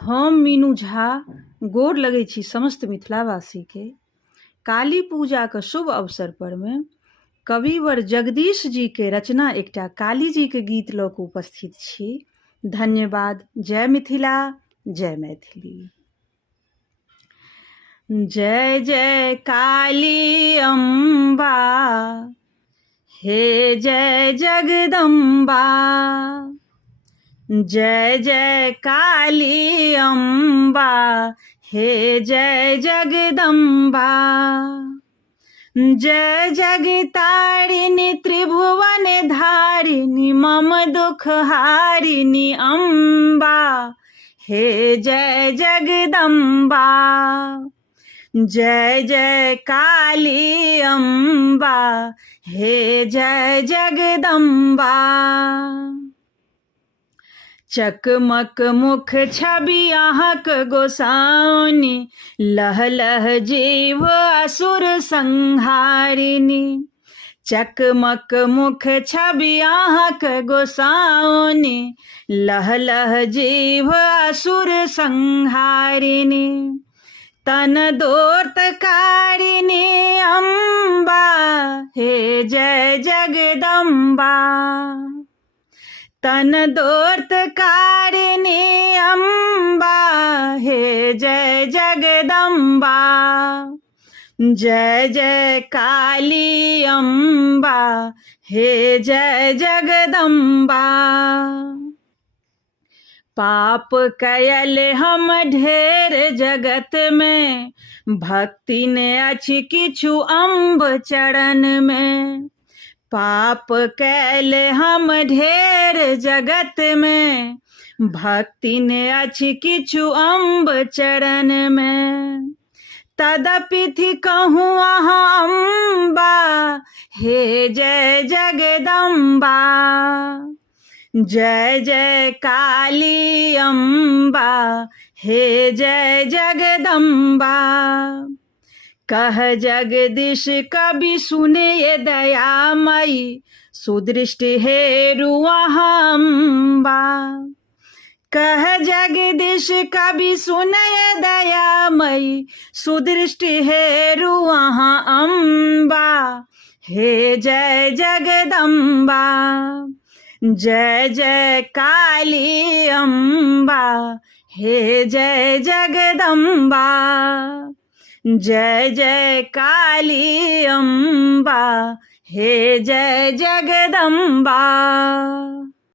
हम मीनू झा गोर लगै छी समस्त मिथिलावासी के। काली पूजा के शुभ अवसर पर में कविवर जगदीश जी के रचना एकटा काली जी के गीत लऽ कऽ उपस्थित छी। धन्यवाद। जय मिथिला, जय मैथिली। जय जय काली अम्बा, हे जय जगदम्बा। जय जय काली अम्बा, हे जय जगदम्बा। जय जगतारिणी त्रिभुवन धारिणी मम दुख हारिणी अम्बा, हे जय जगदम्बा। जय जय काली अम्बा, हे जय जगदम्बा। चकमक मुख छवि अहाँक गोसाउनी, लह लह जीव असुर संहारिणी। चकमक मुख छवि अहाँक गोसाउनी, लह लह जीव असुर संहारिणी। तन दोर्तकारिणी अम्बा, हे जय जगदम्बा। तन दोर्तकारिणी अम्बा, हे जय जगदम्बा। जय जय काली अम्बा, हे जय जगदम्बा। पाप कयल हम ढेर जगत में, भक्ति ने अछि किछु अम्ब चरण में। पाप कैल हम ढेर जगत में, भक्ति ने अछि किछु अम्ब चरण में। तदपिथि कहूँ अहाँ अम्बा, हे जय जगदम्बा। जय जय काली अम्बा, हे जय जगदम्बा। कह जगदीश कवि सुने ये दयामयी, सुदृष्टि हेरु अहाँ अम्बा। कह जगदीश कवि सुने ये दयामयी, सुदृष्टि हेरु अहाँ अम्बा, हे जय जगदम्बा। जय जय काली अम्बा, हे जय जगदम्बा। जय जय काली अम्बा, हे जय जगदम्बा।